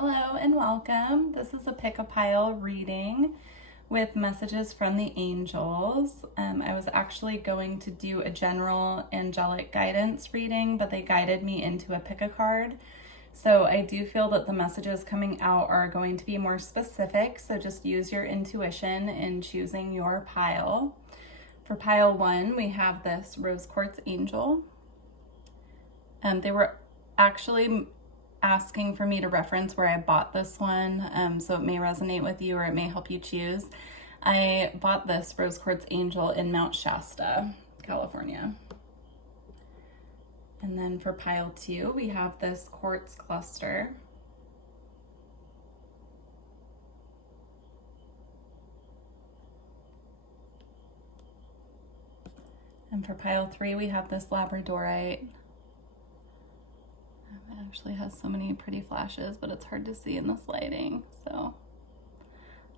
Hello and welcome. This is a pick a pile reading with messages from the angels. I was actually going to do a general angelic guidance reading, but they guided me into a pick a card. So I do feel that the messages coming out are going to be more specific. So just use your intuition in choosing your pile. For pile 1, we have this rose quartz angel. They were actually asking for me to reference where I bought this one, so it may resonate with you or it may help you choose. I bought this rose quartz angel in Mount Shasta, California. And then for pile 2, we have this quartz cluster. And for pile 3, we have this labradorite. It actually has so many pretty flashes, but it's hard to see in this lighting. So, all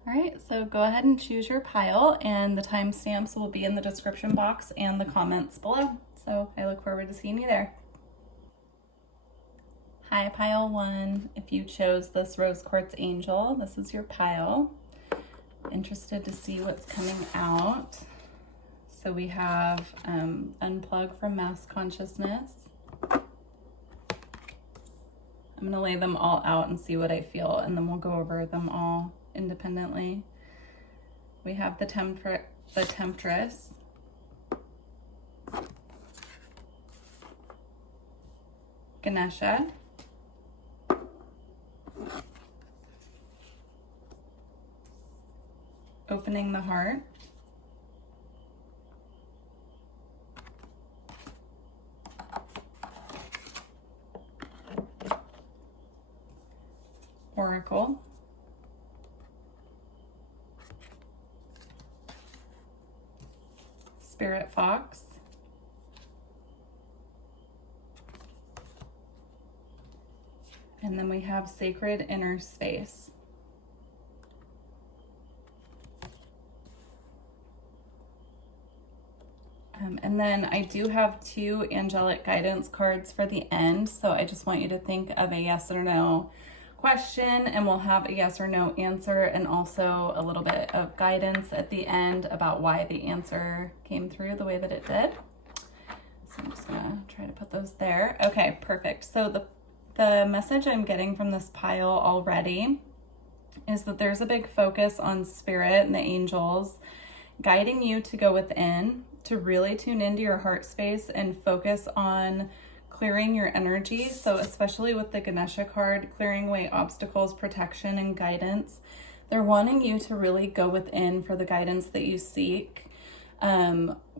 right, so go ahead and choose your pile, and the timestamps will be in the description box and the comments below. So I look forward to seeing you there. Hi, pile 1. If you chose this rose quartz angel, this is your pile. Interested to see what's coming out. So we have unplug from mass consciousness. I'm going to lay them all out and see what I feel, and then we'll go over them all independently. We have the Temptress, Ganesha, Opening the Heart, Oracle, Spirit Fox, and then we have Sacred Inner Space. And then I do have 2 angelic guidance cards for the end, so I just want you to think of a yes or no question, and we'll have a yes or no answer and also a little bit of guidance at the end about why the answer came through the way that it did. So I'm just gonna try to put those there. Okay, perfect. So the message I'm getting from this pile already is that there's a big focus on spirit and the angels guiding you to go within, to really tune into your heart space and focus on clearing your energy. So especially with the Ganesha card, clearing away obstacles, protection, and guidance. They're wanting you to really go within for the guidance that you seek,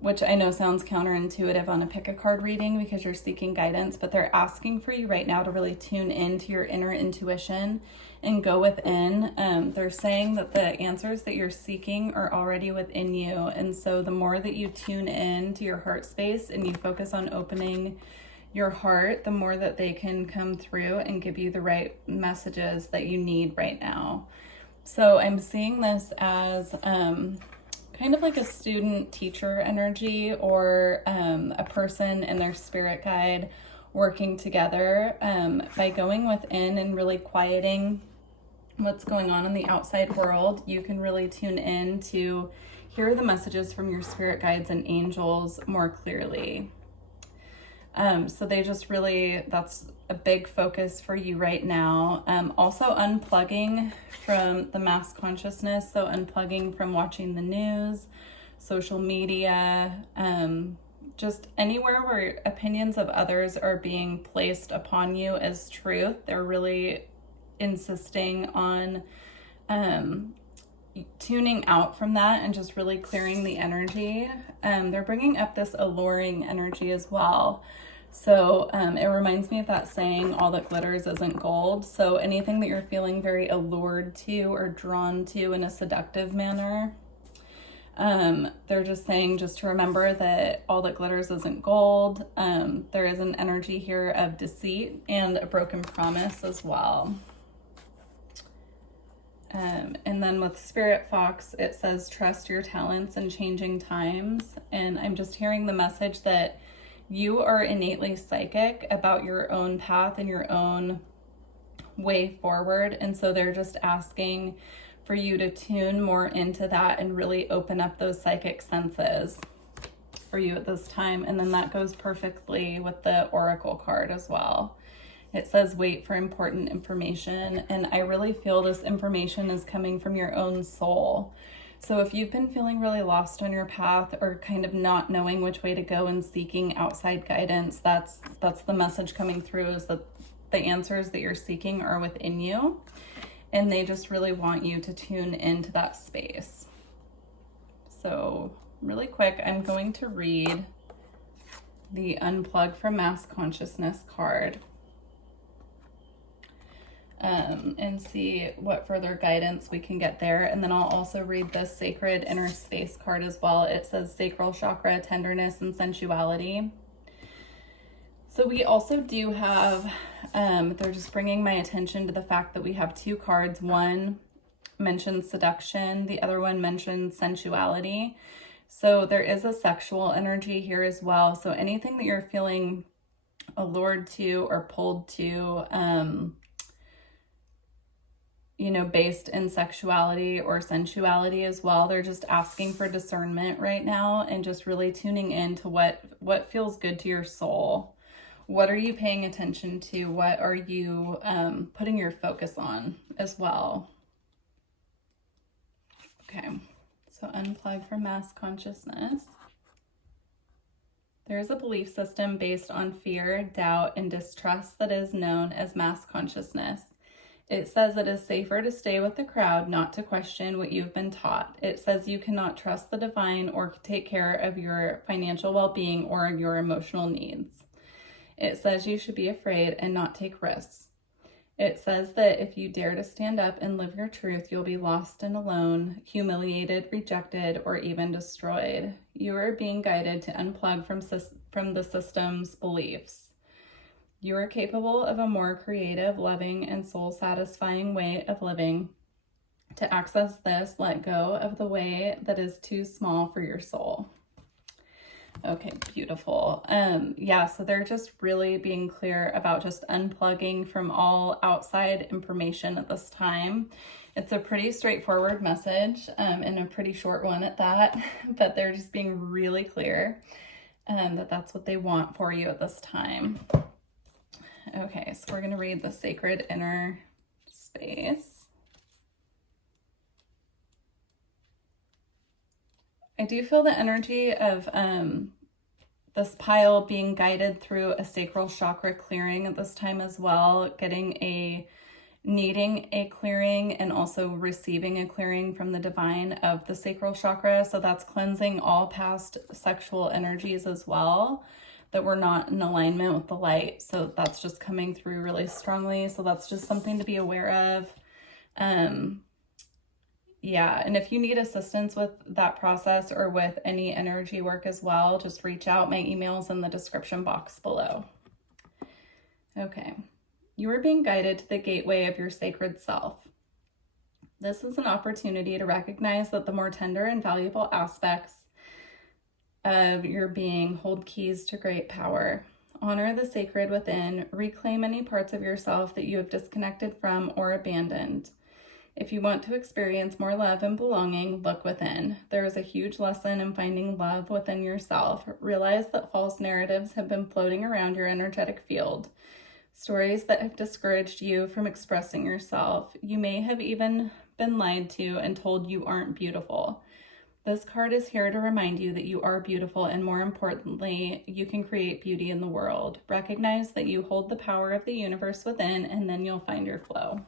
which I know sounds counterintuitive on a pick a card reading because you're seeking guidance, but they're asking for you right now to really tune into your inner intuition and go within. They're saying that the answers that you're seeking are already within you. And so the more that you tune in to your heart space and you focus on opening your heart, the more that they can come through and give you the right messages that you need right now. So I'm seeing this as kind of like a student teacher energy, or a person and their spirit guide working together by going within and really quieting what's going on in the outside world. You can really tune in to hear the messages from your spirit guides and angels more clearly. So they just really, that's a big focus for you right now. Also unplugging from the mass consciousness. So unplugging from watching the news, social media, just anywhere where opinions of others are being placed upon you as truth. They're really insisting on, tuning out from that and just really clearing the energy. They're bringing up this alluring energy as well. So it reminds me of that saying, all that glitters isn't gold. So anything that you're feeling very allured to or drawn to in a seductive manner, they're just saying just to remember that all that glitters isn't gold. There is an energy here of deceit and a broken promise as well. And then with Spirit Fox, it says, trust your talents in changing times. And I'm just hearing the message that you are innately psychic about your own path and your own way forward. And so they're just asking for you to tune more into that and really open up those psychic senses for you at this time. And then that goes perfectly with the Oracle card as well. It says wait for important information, and I really feel this information is coming from your own soul. So if you've been feeling really lost on your path or kind of not knowing which way to go and seeking outside guidance, that's the message coming through, is that the answers that you're seeking are within you, and they just really want you to tune into that space. So really quick, I'm going to read the Unplug from Mass Consciousness card and see what further guidance we can get there. And then I'll also read the Sacred Inner Space card as well. It says Sacral Chakra, Tenderness, and Sensuality. So we also do have, they're just bringing my attention to the fact that we have two cards. One mentions seduction, the other one mentions sensuality. So there is a sexual energy here as well. So anything that you're feeling allured to or pulled to, you know, based in sexuality or sensuality as well, they're just asking for discernment right now and just really tuning into what feels good to your soul. What are you paying attention to? What are you putting your focus on as well? Okay. So unplug from mass consciousness. There is a belief system based on fear, doubt, and distrust that is known as mass consciousness. It says it is safer to stay with the crowd, not to question what you've been taught. It says you cannot trust the divine or take care of your financial well-being or your emotional needs. It says you should be afraid and not take risks. It says that if you dare to stand up and live your truth, you'll be lost and alone, humiliated, rejected, or even destroyed. You are being guided to unplug from the system's beliefs. You are capable of a more creative, loving, and soul-satisfying way of living. To access this, let go of the way that is too small for your soul. Okay, beautiful. Yeah, so they're just really being clear about just unplugging from all outside information at this time. It's a pretty straightforward message, and a pretty short one at that, but they're just being really clear that that's what they want for you at this time. Okay, so we're going to read the Sacred Inner Space. I do feel the energy of this pile being guided through a sacral chakra clearing at this time as well, needing a clearing and also receiving a clearing from the divine of the sacral chakra. So that's cleansing all past sexual energies as well that were not in alignment with the light. So that's just coming through really strongly. So that's just something to be aware of. Yeah, and if you need assistance with that process or with any energy work as well, just reach out. My email's in the description box below. Okay, you are being guided to the gateway of your sacred self. This is an opportunity to recognize that the more tender and valuable aspects of your being hold keys to great power. Honor the sacred within. Reclaim any parts of yourself that you have disconnected from or abandoned. If you want to experience more love and belonging, look within. There is a huge lesson in finding love within yourself. Realize that false narratives have been floating around your energetic field. Stories that have discouraged you from expressing yourself. You may have even been lied to and told you aren't beautiful. This card is here to remind you that you are beautiful, and more importantly, you can create beauty in the world. Recognize that you hold the power of the universe within, and then you'll find your flow.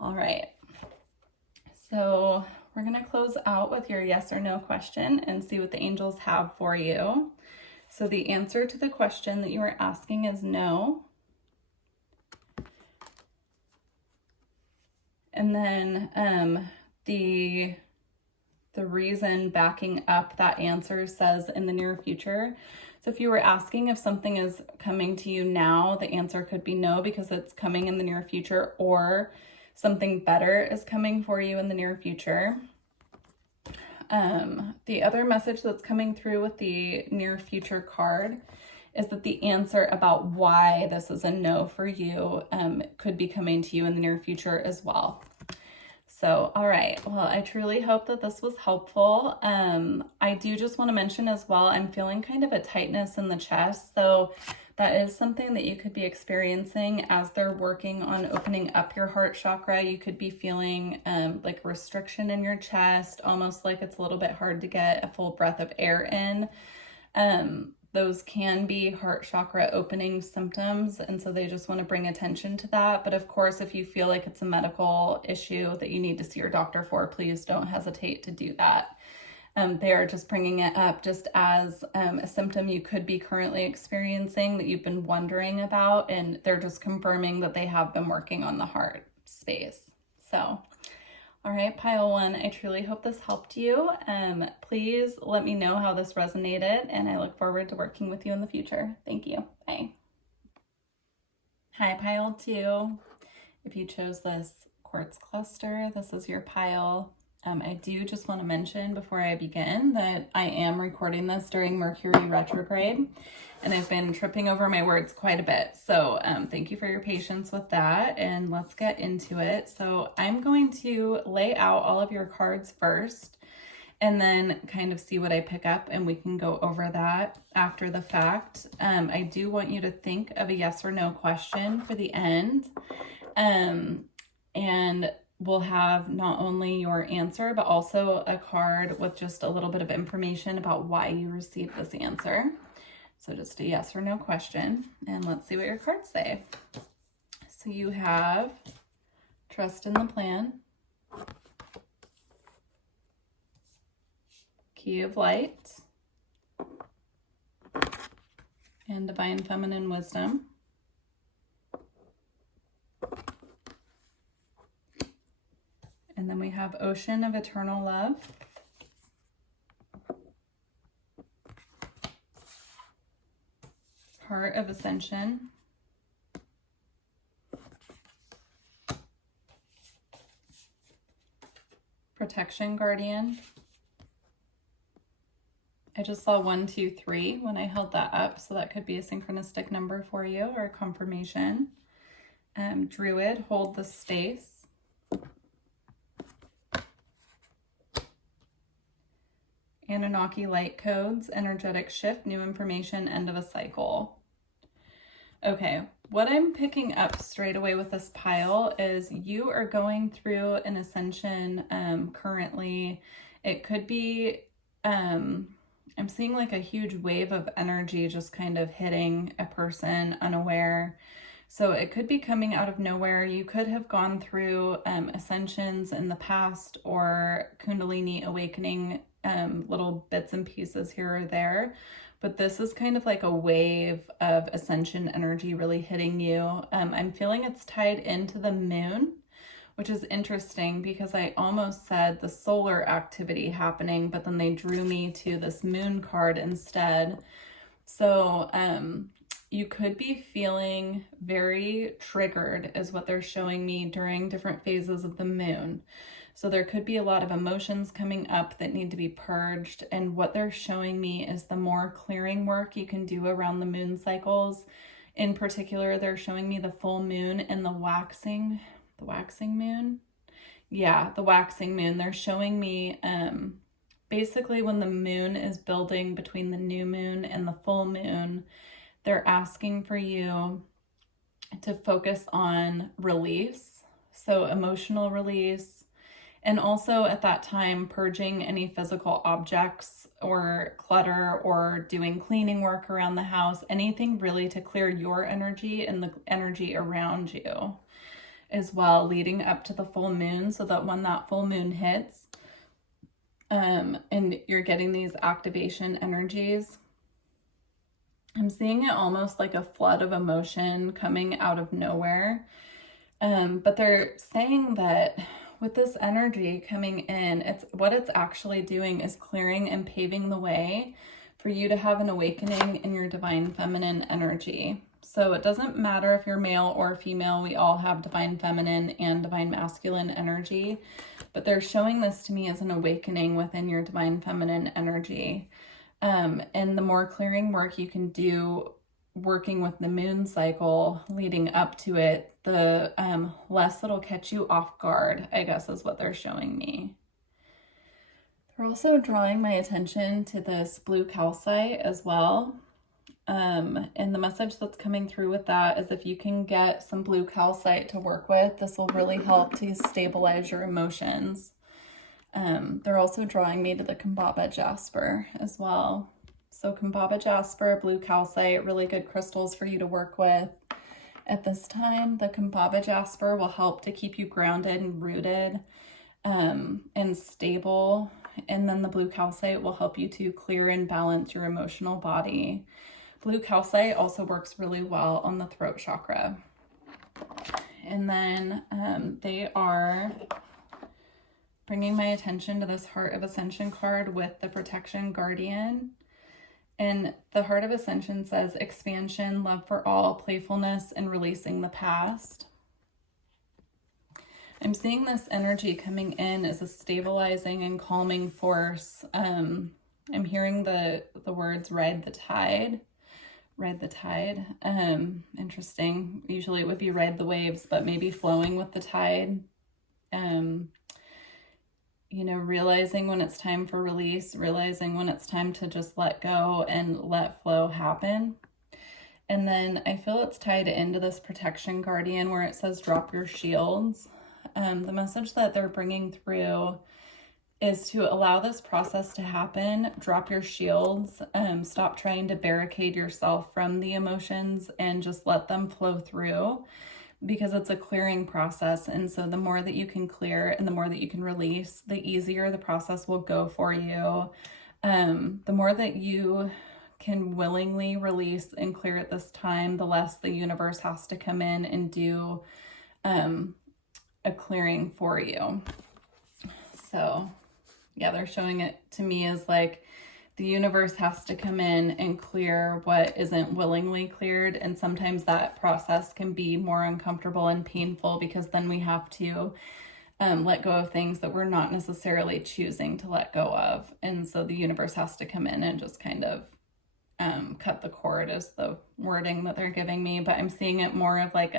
All right, so we're going to close out with your yes or no question and see what the angels have for you. So the answer to the question that you are asking is no. And then the reason backing up that answer says in the near future. So if you were asking if something is coming to you now, the answer could be no, because it's coming in the near future, or something better is coming for you in the near future. The other message that's coming through with the near future card is that the answer about why this is a no for you could be coming to you in the near future as well. So, all right. Well, I truly hope that this was helpful. I do just want to mention as well, I'm feeling kind of a tightness in the chest. So that is something that you could be experiencing as they're working on opening up your heart chakra. You could be feeling like restriction in your chest, almost like it's a little bit hard to get a full breath of air in. Those can be heart chakra opening symptoms, and so they just want to bring attention to that. But of course, if you feel like it's a medical issue that you need to see your doctor for, please don't hesitate to do that. They are just bringing it up just as a symptom you could be currently experiencing that you've been wondering about, and they're just confirming that they have been working on the heart space. So, all right, pile one, I truly hope this helped you. Please let me know how this resonated, and I look forward to working with you in the future. Thank you. Bye. Hi, pile two. If you chose this quartz cluster, this is your pile. I do just want to mention before I begin that I am recording this during Mercury retrograde, and I've been tripping over my words quite a bit. So thank you for your patience with that, and let's get into it. So I'm going to lay out all of your cards first, and then kind of see what I pick up, and we can go over that after the fact. I do want you to think of a yes or no question for the end. And we'll have not only your answer, but also a card with just a little bit of information about why you received this answer. So just a yes or no question, and let's see what your cards say. So you have trust in the plan, key of light, and divine feminine wisdom. And then we have ocean of eternal love, heart of ascension, protection guardian. I just saw 1, 2, 3 when I held that up, so that could be a synchronistic number for you or a confirmation. Druid, hold the space. Anunnaki light codes, energetic shift, new information, end of a cycle. Okay, what I'm picking up straight away with this pile is you are going through an ascension currently. It could be, I'm seeing like a huge wave of energy just kind of hitting a person unaware. So it could be coming out of nowhere. You could have gone through ascensions in the past or Kundalini awakening little bits and pieces here or there, but this is kind of like a wave of ascension energy really hitting you. I'm feeling it's tied into the moon, which is interesting because I almost said the solar activity happening, but then they drew me to this moon card instead. So you could be feeling very triggered is what they're showing me during different phases of the moon. So there could be a lot of emotions coming up that need to be purged. And what they're showing me is the more clearing work you can do around the moon cycles. In particular, they're showing me the full moon and the waxing moon. Yeah, the waxing moon. They're showing me basically when the moon is building between the new moon and the full moon, they're asking for you to focus on release. So emotional release. And also at that time, purging any physical objects or clutter or doing cleaning work around the house, anything really to clear your energy and the energy around you as well, leading up to the full moon, so that when that full moon hits and you're getting these activation energies, I'm seeing it almost like a flood of emotion coming out of nowhere. But they're saying that with this energy coming in, what it's actually doing is clearing and paving the way for you to have an awakening in your divine feminine energy. So it doesn't matter if you're male or female, we all have divine feminine and divine masculine energy, but they're showing this to me as an awakening within your divine feminine energy. And the more clearing work you can do working with the moon cycle leading up to it, the less it'll catch you off guard, I guess is what they're showing me. They're also drawing my attention to this blue calcite as well. And the message that's coming through with that is if you can get some blue calcite to work with, this will really help to stabilize your emotions. They're also drawing me to the Kambaba jasper as well. So Kambaba jasper, blue calcite, really good crystals for you to work with at this time. The Kambaba jasper will help to keep you grounded and rooted and stable. And then the blue calcite will help you to clear and balance your emotional body. Blue calcite also works really well on the throat chakra. And then they are bringing my attention to this Heart of Ascension card with the Protection Guardian. And the Heart of Ascension says expansion, love for all, playfulness, and releasing the past. I'm seeing this energy coming in as a stabilizing and calming force. I'm hearing the words ride the tide. Ride the tide. Interesting. Usually it would be ride the waves, but maybe flowing with the tide. You know, realizing when it's time for release, realizing when it's time to just let go and let flow happen. And then I feel it's tied into this Protection Guardian where it says drop your shields. The message that they're bringing through is to allow this process to happen, drop your shields, stop trying to barricade yourself from the emotions and just let them flow through, because it's a clearing process. And so the more that you can clear and the more that you can release, the easier the process will go for you. The more that you can willingly release and clear at this time, the less the universe has to come in and do a clearing for you. So yeah, they're showing it to me as like the universe has to come in and clear what isn't willingly cleared. And sometimes that process can be more uncomfortable and painful because then we have to let go of things that we're not necessarily choosing to let go of. And so the universe has to come in and just kind of cut the cord is the wording that they're giving me. But I'm seeing it more of like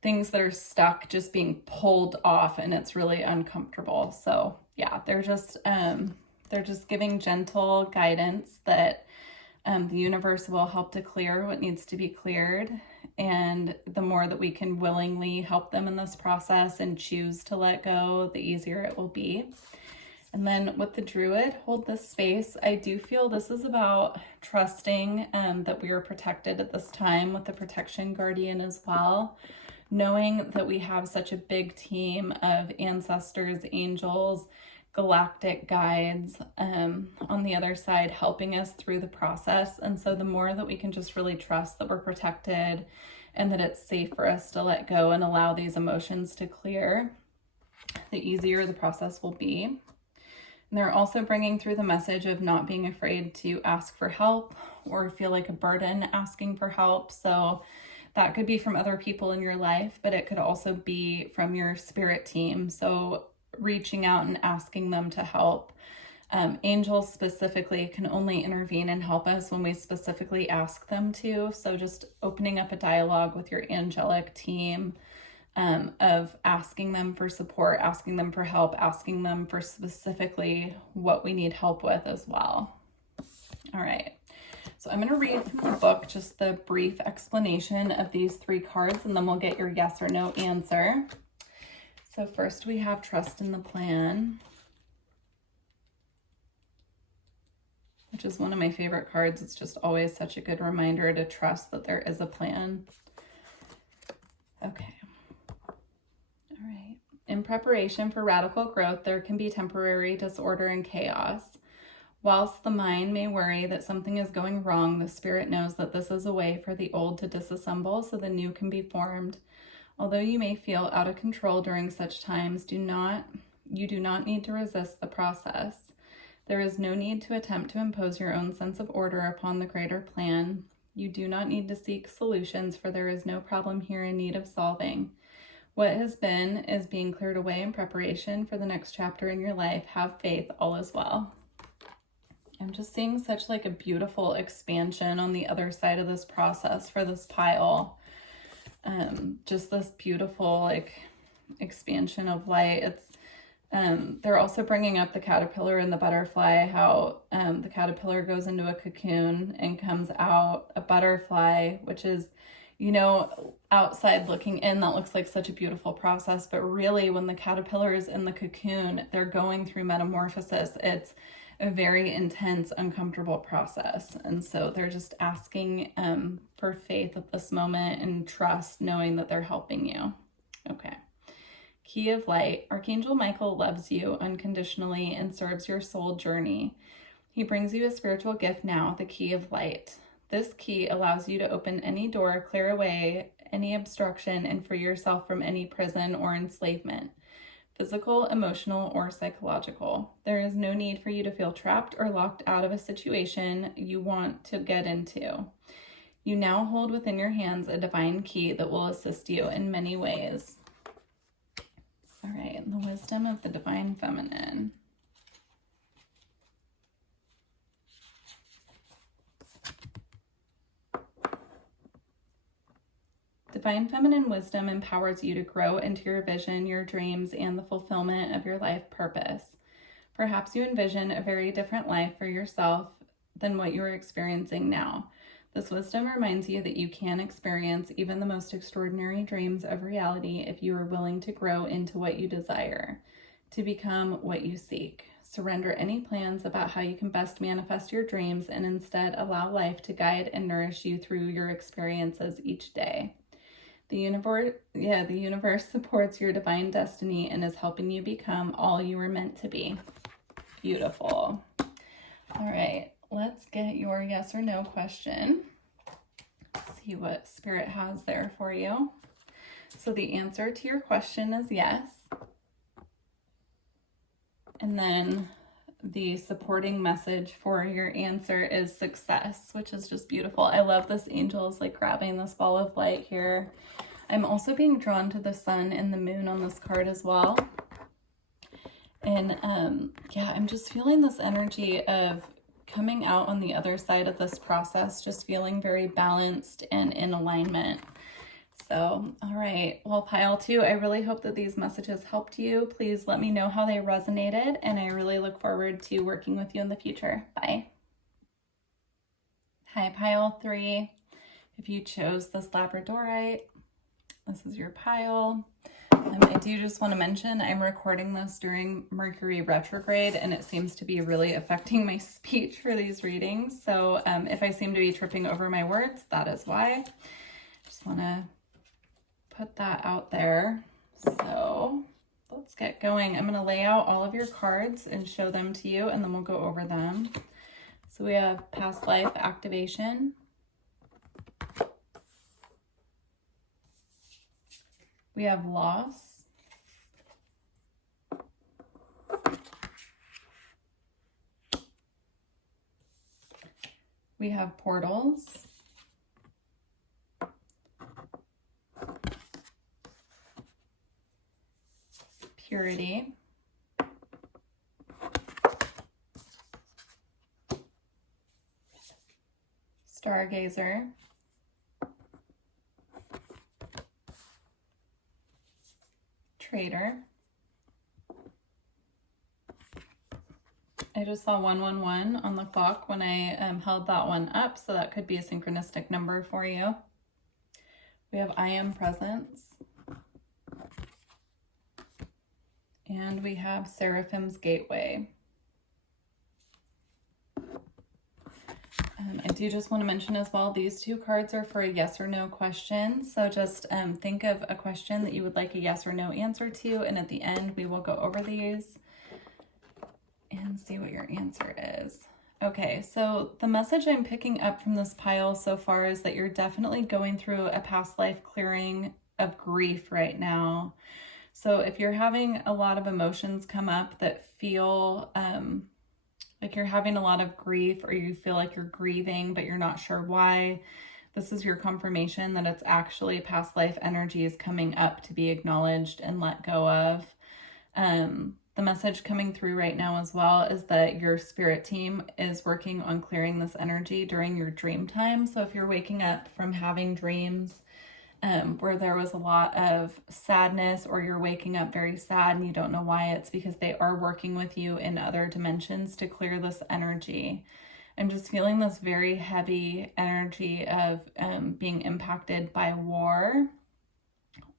things that are stuck just being pulled off, and it's really uncomfortable. So yeah, they're just giving gentle guidance that the universe will help to clear what needs to be cleared. And the more that we can willingly help them in this process and choose to let go, the easier it will be. And then with the Druid, hold this space. I do feel this is about trusting that we are protected at this time with the Protection Guardian as well. Knowing that we have such a big team of ancestors, angels, galactic guides on the other side helping us through the process. And so the more that we can just really trust that we're protected and that it's safe for us to let go and allow these emotions to clear, the easier the process will be. And they're also bringing through the message of not being afraid to ask for help or feel like a burden asking for help. So that could be from other people in your life, but it could also be from your spirit team. So reaching out and asking them to help. Angels specifically can only intervene and help us when we specifically ask them to. So just opening up a dialogue with your angelic team of asking them for support, asking them for help, asking them for specifically what we need help with as well. All right. So I'm going to read from the book just the brief explanation of these three cards, and then we'll get your yes or no answer. So first we have trust in the plan, which is one of my favorite cards. It's just always such a good reminder to trust that there is a plan. Okay. All right. In preparation for radical growth, there can be temporary disorder and chaos. Whilst the mind may worry that something is going wrong, the spirit knows that this is a way for the old to disassemble so the new can be formed. Although you may feel out of control during such times, you do not need to resist the process. There is no need to attempt to impose your own sense of order upon the greater plan. You do not need to seek solutions, for there is no problem here in need of solving. What has been is being cleared away in preparation for the next chapter in your life. Have faith, all is well. I'm just seeing such like a beautiful expansion on the other side of this process for this pile. Just this beautiful like expansion of light. It's they're also bringing up the caterpillar and the butterfly, how the caterpillar goes into a cocoon and comes out a butterfly, which is, you know, outside looking in, that looks like such a beautiful process. But really, when the caterpillar is in the cocoon, they're going through metamorphosis. It's a very intense, uncomfortable process. And so they're just asking for faith at this moment and trust, knowing that they're helping you. Okay. Key of Light. Archangel Michael loves you unconditionally and serves your soul journey. He brings you a spiritual gift now, the Key of Light. This key allows you to open any door, clear away any obstruction, and free yourself from any prison or enslavement, physical, emotional, or psychological. There is no need for you to feel trapped or locked out of a situation you want to get into. You now hold within your hands a divine key that will assist you in many ways. All right, the wisdom of the divine feminine. Divine feminine wisdom empowers you to grow into your vision, your dreams, and the fulfillment of your life purpose. Perhaps you envision a very different life for yourself than what you are experiencing now. This wisdom reminds you that you can experience even the most extraordinary dreams of reality if you are willing to grow into what you desire, to become what you seek. Surrender any plans about how you can best manifest your dreams and instead allow life to guide and nourish you through your experiences each day. The universe supports your divine destiny and is helping you become all you were meant to be. Beautiful. All right, let's get your yes or no question. See what Spirit has there for you. So the answer to your question is yes. And then the supporting message for your answer is success, which is just beautiful. I love this angel is like grabbing this ball of light here. I'm also being drawn to the sun and the moon on this card as well. And yeah, I'm just feeling this energy of coming out on the other side of this process, just feeling very balanced and in alignment. So, all right. Well, pile 2, I really hope that these messages helped you. Please let me know how they resonated, and I really look forward to working with you in the future. Bye. Hi, pile 3. If you chose this labradorite, this is your pile. I do just want to mention I'm recording this during Mercury retrograde, and it seems to be really affecting my speech for these readings. So if I seem to be tripping over my words, that is why. Just want to put that out there. So let's get going. I'm going to lay out all of your cards and show them to you, and then we'll go over them. So we have past life activation. We have loss. We have portals. Purity. Stargazer. Trader. I just saw 111 on the clock when I held that one up, so that could be a synchronistic number for you. We have I Am Presence. And we have Seraphim's Gateway. I do just want to mention as well, these 2 cards are for a yes or no question. So just think of a question that you would like a yes or no answer to, and at the end we will go over these and see what your answer is. Okay, so the message I'm picking up from this pile so far is that you're definitely going through a past life clearing of grief right now. So if you're having a lot of emotions come up that feel like you're having a lot of grief, or you feel like you're grieving but you're not sure why, this is your confirmation that it's actually past life energies coming up to be acknowledged and let go of. The message coming through right now as well is that your spirit team is working on clearing this energy during your dream time. So if you're waking up from having dreams where there was a lot of sadness, or you're waking up very sad and you don't know why, it's because they are working with you in other dimensions to clear this energy. I'm just feeling this very heavy energy of being impacted by war,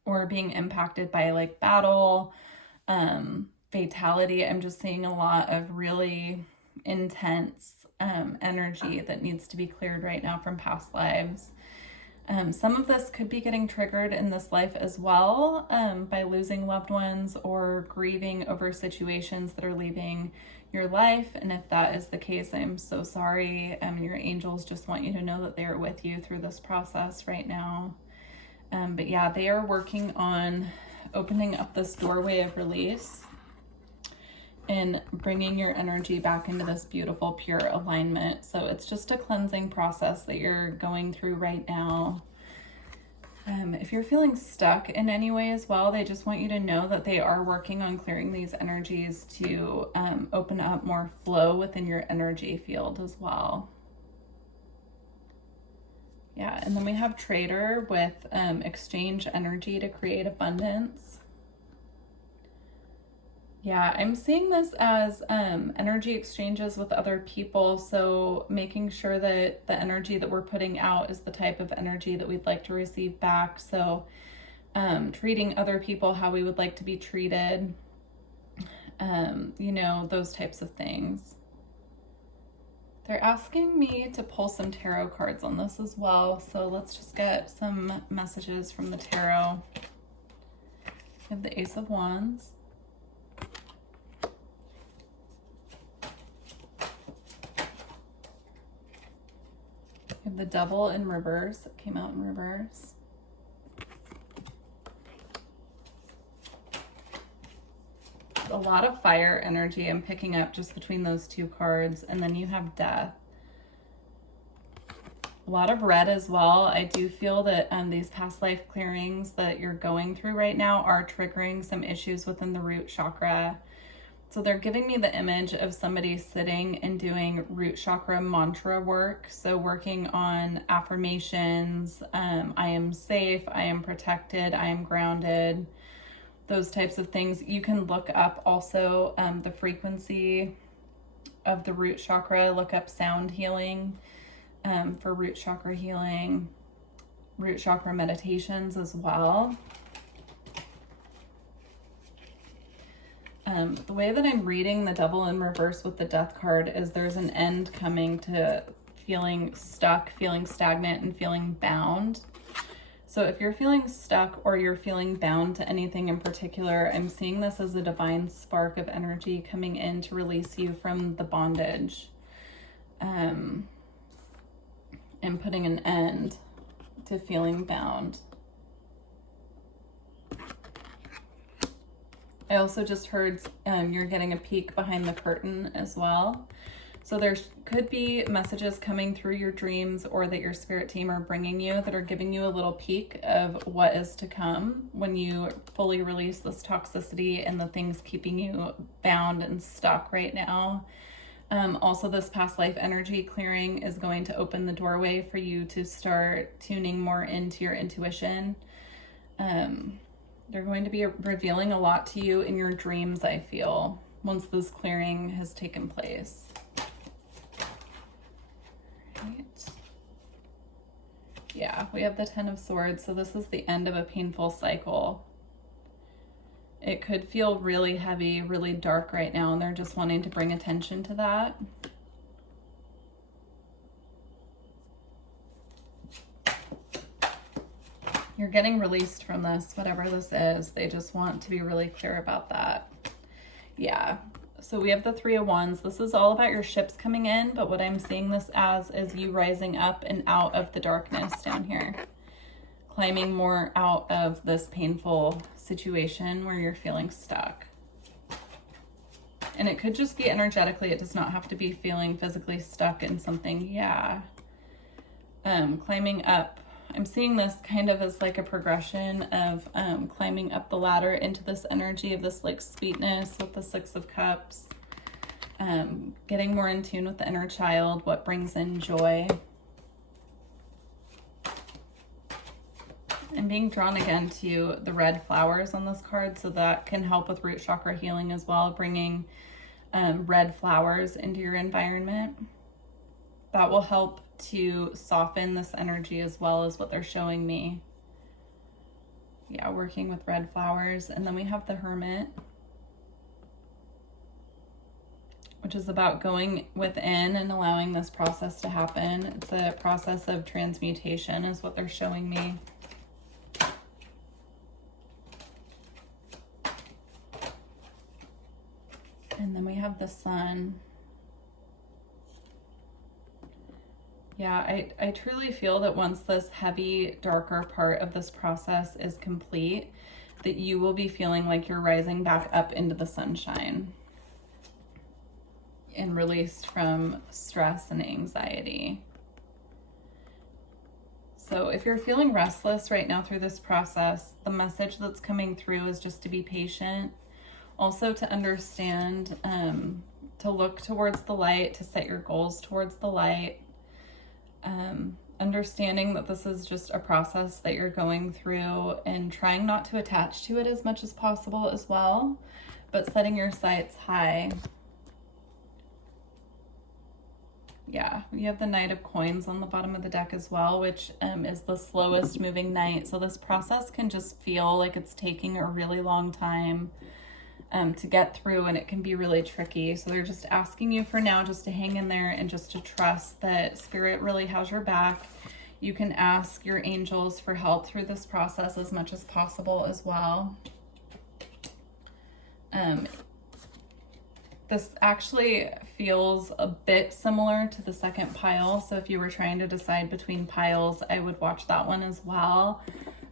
or being impacted by like battle, fatality. I'm just seeing a lot of really intense energy that needs to be cleared right now from past lives. Some of this could be getting triggered in this life as well, by losing loved ones or grieving over situations that are leaving your life. And if that is the case, I'm so sorry. Your angels just want you to know that they are with you through this process right now. But yeah, they are working on opening up this doorway of release and bringing your energy back into this beautiful, pure alignment. So it's just a cleansing process that you're going through right now. If you're feeling stuck in any way as well, they just want you to know that they are working on clearing these energies to open up more flow within your energy field as well. Yeah, and then we have Trader with exchange energy to create abundance. Yeah, I'm seeing this as energy exchanges with other people. So making sure that the energy that we're putting out is the type of energy that we'd like to receive back. So treating other people how we would like to be treated, you know, those types of things. They're asking me to pull some tarot cards on this as well. So let's just get some messages from the tarot. We have the Ace of Wands. We have the Devil in reverse. It came out in reverse. A lot of fire energy I'm picking up just between those two cards. And then you have Death. A lot of red as well. I do feel that these past life clearings that you're going through right now are triggering some issues within the root chakra. So they're giving me the image of somebody sitting and doing root chakra mantra work. So working on affirmations, I am safe, I am protected, I am grounded, those types of things. You can look up also the frequency of the root chakra, look up sound healing for root chakra healing, root chakra meditations as well. The way that I'm reading the Devil in reverse with the Death card is there's an end coming to feeling stuck, feeling stagnant, and feeling bound. So if you're feeling stuck or you're feeling bound to anything in particular, I'm seeing this as a divine spark of energy coming in to release you from the bondage, and putting an end to feeling bound. I also just heard you're getting a peek behind the curtain as well. So there could be messages coming through your dreams or that your spirit team are bringing you that are giving you a little peek of what is to come when you fully release this toxicity and the things keeping you bound and stuck right now. Also, this past life energy clearing is going to open the doorway for you to start tuning more into your intuition. They're going to be revealing a lot to you in your dreams, I feel, once this clearing has taken place. Right. Yeah, we have the Ten of Swords, so this is the end of a painful cycle. It could feel really heavy, really dark right now, and they're just wanting to bring attention to that. You're getting released from this, whatever this is. They just want to be really clear about that. Yeah. So we have the Three of Wands. This is all about your ships coming in, but what I'm seeing this as is you rising up and out of the darkness down here. Climbing more out of this painful situation where you're feeling stuck. And it could just be energetically. It does not have to be feeling physically stuck in something. Yeah. Climbing up I'm seeing this kind of as like a progression of climbing up the ladder into this energy of this like sweetness with the Six of Cups, getting more in tune with the inner child, what brings in joy. I'm being drawn again to the red flowers on this card, so that can help with root chakra healing as well, bringing red flowers into your environment. That will help to soften this energy as well, as what they're showing me. Yeah, working with red flowers. And then we have the Hermit, which is about going within and allowing this process to happen. It's a process of transmutation is what they're showing me. And then we have the Sun. Yeah, I truly feel that once this heavy, darker part of this process is complete, that you will be feeling like you're rising back up into the sunshine and released from stress and anxiety. So if you're feeling restless right now through this process, the message that's coming through is just to be patient. Also to understand, to look towards the light, to set your goals towards the light. Understanding that this is just a process that you're going through, and trying not to attach to it as much as possible as well, but setting your sights high. Yeah, you have the Knight of Coins on the bottom of the deck as well, which is the slowest moving knight. So this process can just feel like it's taking a really long time to get through, and it can be really tricky. So they're just asking you for now just to hang in there and just to trust that Spirit really has your back. You can ask your angels for help through this process as much as possible as well. This actually feels a bit similar to the second pile. So if you were trying to decide between piles, I would watch that one as well.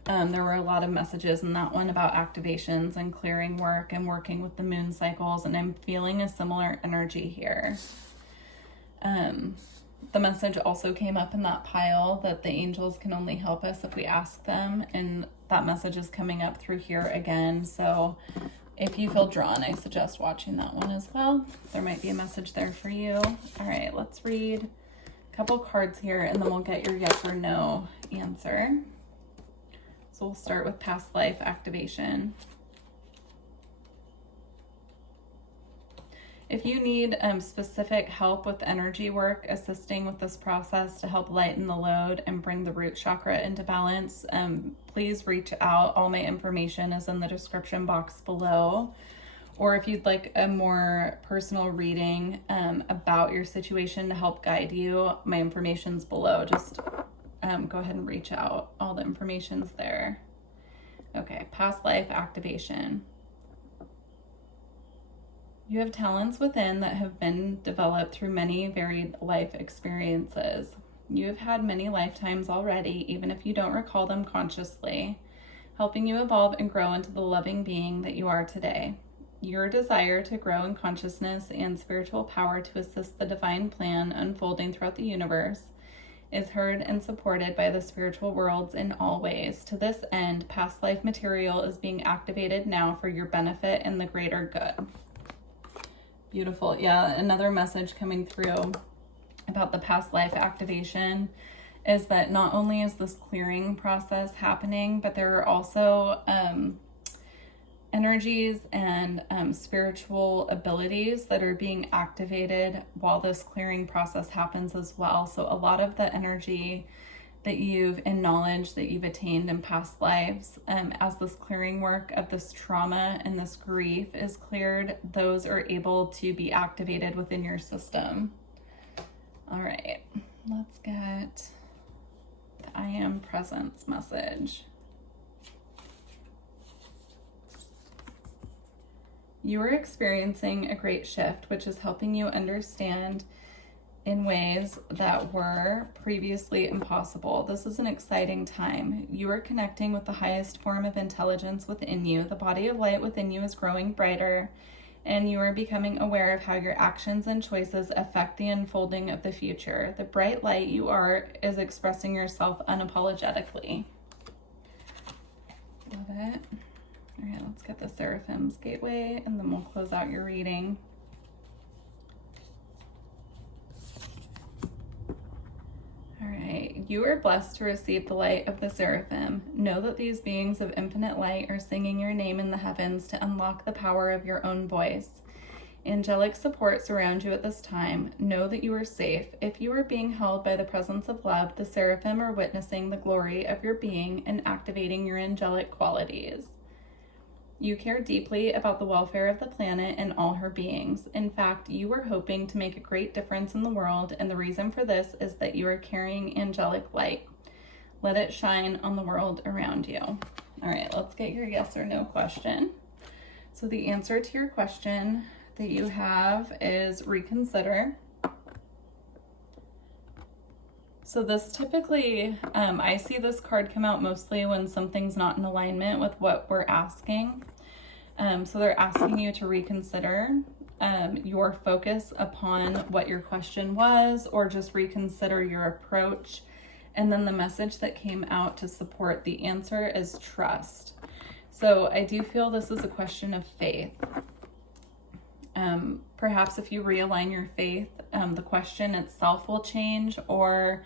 There were a lot of messages in that one about activations and clearing work and working with the moon cycles, and I'm feeling a similar energy here. The message also came up in that pile that the angels can only help us if we ask them, and that message is coming up through here again. So if you feel drawn, I suggest watching that one as well. There might be a message there for you. All right, let's read a couple cards here, and then we'll get your yes or no answer. So we'll start with past life activation. If you need specific help with energy work, assisting with this process to help lighten the load and bring the root chakra into balance, please reach out. All my information is in the description box below. Or if you'd like a more personal reading about your situation to help guide you, my information's below. Just go ahead and reach out. All the information's there. Okay, past life activation. You have talents within that have been developed through many varied life experiences. You have had many lifetimes already, even if you don't recall them consciously, helping you evolve and grow into the loving being that you are today. Your desire to grow in consciousness and spiritual power to assist the divine plan unfolding throughout the universe is heard and supported by the spiritual worlds in all ways. To this end, past life material is being activated now for your benefit and the greater good. Beautiful. Yeah, another message coming through about the past life activation is that not only is this clearing process happening, but there are also energies and spiritual abilities that are being activated while this clearing process happens as well. So a lot of the energy that you've and knowledge that you've attained in past lives, as this clearing work of this trauma and this grief is cleared, those are able to be activated within your system. All right, let's get the I am presence message. You are experiencing a great shift, which is helping you understand in ways that were previously impossible. This is an exciting time. You are connecting with the highest form of intelligence within you. The body of light within you is growing brighter, and you are becoming aware of how your actions and choices affect the unfolding of the future. The bright light you are is expressing yourself unapologetically. Love it. All right, let's get the Seraphim's Gateway, and then we'll close out your reading. All right, you are blessed to receive the light of the Seraphim. Know that these beings of infinite light are singing your name in the heavens to unlock the power of your own voice. Angelic support surrounds you at this time. Know that you are safe. If you are being held by the presence of love, the Seraphim are witnessing the glory of your being and activating your angelic qualities. You care deeply about the welfare of the planet and all her beings. In fact, you are hoping to make a great difference in the world, and the reason for this is that you are carrying angelic light. Let it shine on the world around you. All right, let's get your yes or no question. So the answer to your question that you have is reconsider. So this typically, I see this card come out mostly when something's not in alignment with what we're asking. So they're asking you to reconsider your focus upon what your question was, or just reconsider your approach. And then the message that came out to support the answer is trust. So I do feel this is a question of faith. Perhaps if you realign your faith, the question itself will change, or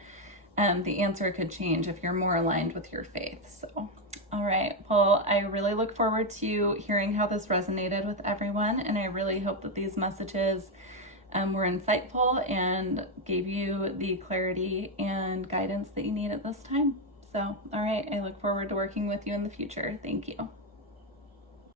the answer could change if you're more aligned with your faith. So, all right. Well, I really look forward to hearing how this resonated with everyone, and I really hope that these messages were insightful and gave you the clarity and guidance that you need at this time. So, all right. I look forward to working with you in the future. Thank you.